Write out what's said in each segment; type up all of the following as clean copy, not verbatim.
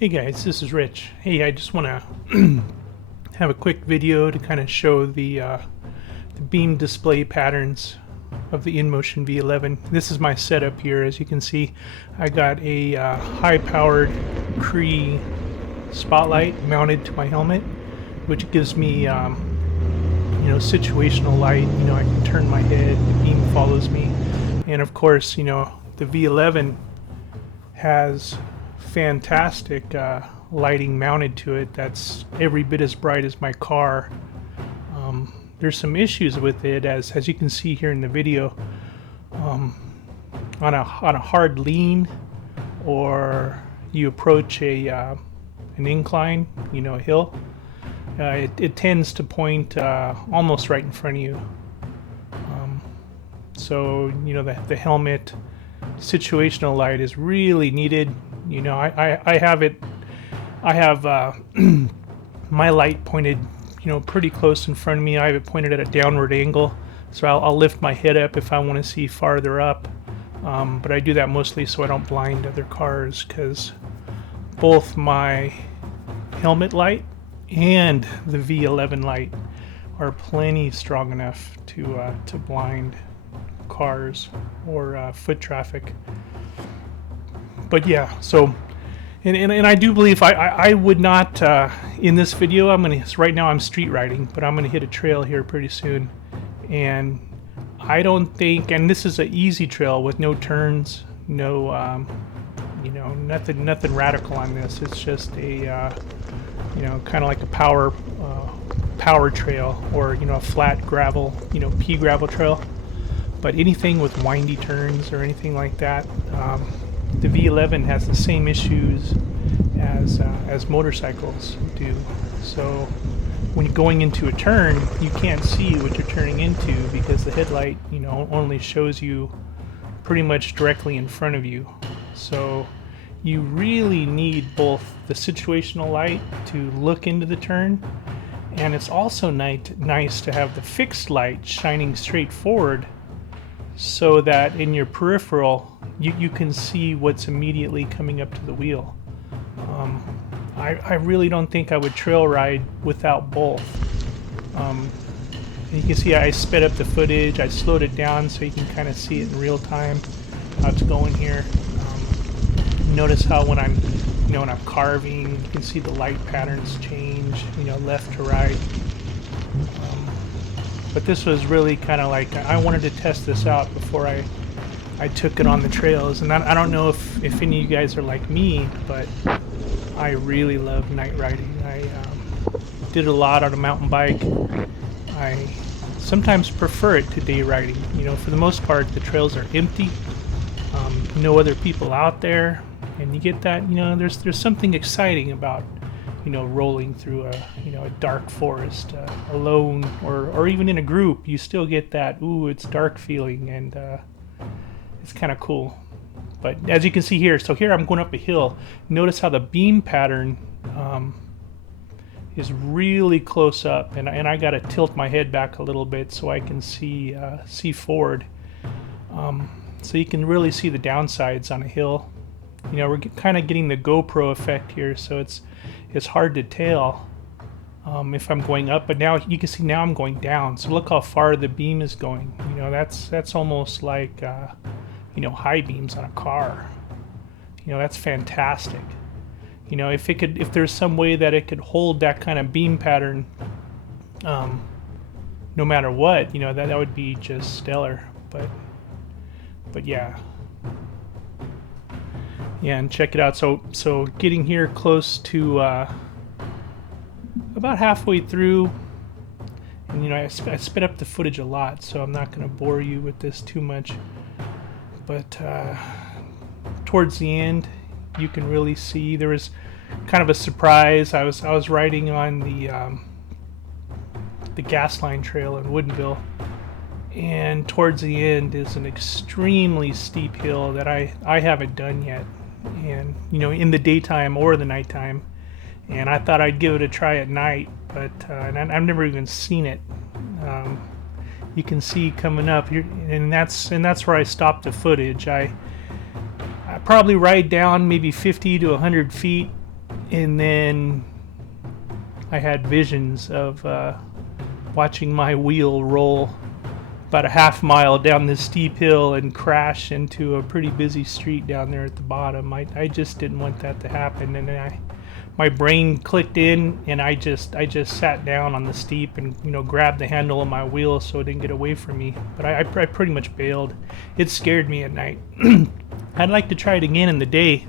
Hey guys, this is Rich. Hey, I just want to have a quick video to kind of show the beam display patterns of the InMotion V11. This is my setup here. As you can see, I got a high-powered Cree spotlight mounted to my helmet, which gives me situational light. I can turn my head, the beam follows me, and of course, the V11 has fantastic lighting mounted to it that's every bit as bright as my car. There's some issues with it, as you can see here in the video. On a hard lean, or you approach an incline, a hill, it tends to point almost right in front of you. So the helmet situational light is really needed. I have my light pointed pretty close in front of me. I have it pointed at a downward angle, so I'll lift my head up if I want to see farther up, but I do that mostly so I don't blind other cars, because both my helmet light and the V11 light are plenty strong enough to blind cars or foot traffic. But yeah, so and I do believe I would not in this video. Right now I'm street riding, but I'm gonna hit a trail here pretty soon, and I don't think, and this is an easy trail with no turns, no nothing radical on this. It's just a kind of like a power trail, or a flat gravel, pea gravel trail. But anything with windy turns or anything like that, the V11 has the same issues as motorcycles do. So when you're going into a turn, you can't see what you're turning into, because the headlight only shows you pretty much directly in front of you. So you really need both the situational light to look into the turn, and it's also nice to have the fixed light shining straight forward, so that in your peripheral you can see what's immediately coming up to the wheel. I really don't think I would trail ride without both. You can see I sped up the footage, I slowed it down so you can kind of see it in real time how it's going here. Notice how when I'm carving, you can see the light patterns change, left to right. But this was really kind of like, I wanted to test this out before I took it on the trails. And I don't know if any of you guys are like me, but I really love night riding. I did a lot on a mountain bike. I sometimes prefer it to day riding. For the most part, the trails are empty. No other people out there, and you get that. There's something exciting about rolling through a dark forest alone, or even in a group. You still get that it's dark feeling, and it's kind of cool. But as you can see here, so here I'm going up a hill. Notice how the beam pattern is really close up, and I got to tilt my head back a little bit so I can see forward. So you can really see the downsides on a hill. We're kind of getting the GoPro effect here, so it's hard to tell if I'm going up. But now you can see now I'm going down. So look how far the beam is going. That's almost like high beams on a car. That's fantastic. If there's some way that it could hold that kind of beam pattern, no matter what, that would be just stellar. But yeah, and check it out. So getting here close to about halfway through, and I sped up the footage a lot, so I'm not going to bore you with this too much. But towards the end, you can really see there was kind of a surprise. I was riding on the gas line trail in Woodinville, and towards the end is an extremely steep hill that I haven't done yet, and in the daytime or the nighttime. And I thought I'd give it a try at night, but and I've never even seen it. You can see coming up here, and that's where I stopped the footage. I probably ride down maybe 50 to 100 feet And then I had visions of watching my wheel roll about a half mile down this steep hill and crash into a pretty busy street down there at the bottom. I just didn't want that to happen, and then my brain clicked in, and I just sat down on the steep and, you know, grabbed the handle of my wheel so it didn't get away from me. But I pretty much bailed. It scared me at night. I'd like to try it again in the day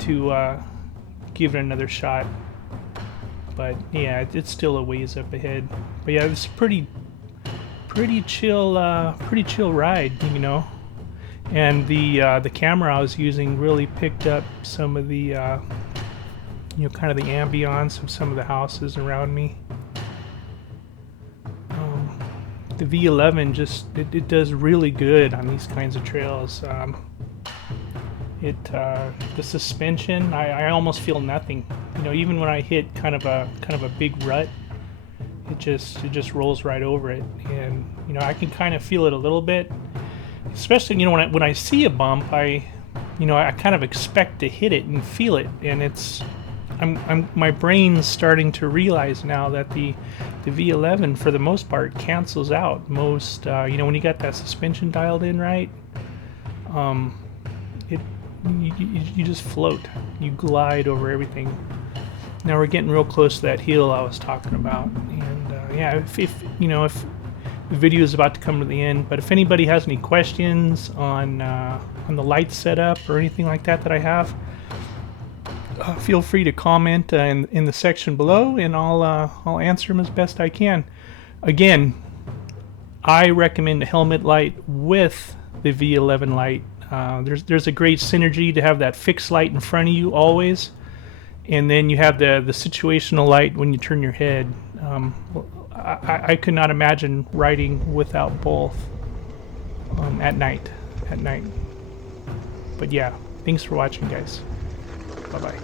to give it another shot. But yeah, it's still a ways up ahead. But yeah, it's pretty chill ride, you know. And the camera I was using really picked up some of the you know, kind of the ambience of some of the houses around me. The V11 just it does really good on these kinds of trails. The suspension, I almost feel nothing. You know, even when I hit kind of a big rut, it just rolls right over it. And you know, I can kind of feel it a little bit, especially, you know, when I see a bump, I kind of expect to hit it and feel it, and my brain's starting to realize now that the V11 for the most part cancels out most, you know, when you got that suspension dialed in right, you just float, you glide over everything. Now we're getting real close to that hill I was talking about, and yeah, if you know, if the video is about to come to the end, but if anybody has any questions on the light setup or anything like that I have, feel free to comment in the section below, and I'll answer them as best I can. Again, I recommend a helmet light with the V11 light. There's a great synergy to have that fixed light in front of you always, and then you have the situational light when you turn your head. I could not imagine riding without both at night. But yeah, thanks for watching, guys. Bye-bye.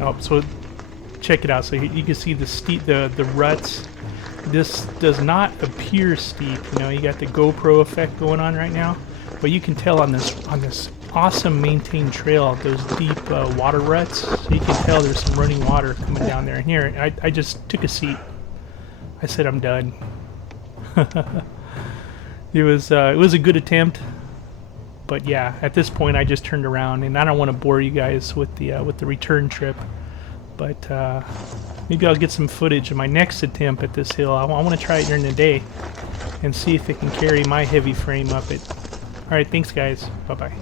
Oh, so check it out. So you can see the ruts. This does not appear steep. You know, you got the GoPro effect going on right now, but you can tell on this awesome maintained trail, those deep water ruts. So you can tell there's some running water coming down there. And here, I just took a seat. I said I'm done. It was a good attempt, but yeah, at this point I just turned around, and I don't want to bore you guys with the return trip, but maybe I'll get some footage of my next attempt at this hill. I want to try it during the day and see if it can carry my heavy frame up it. Alright, thanks guys, bye bye.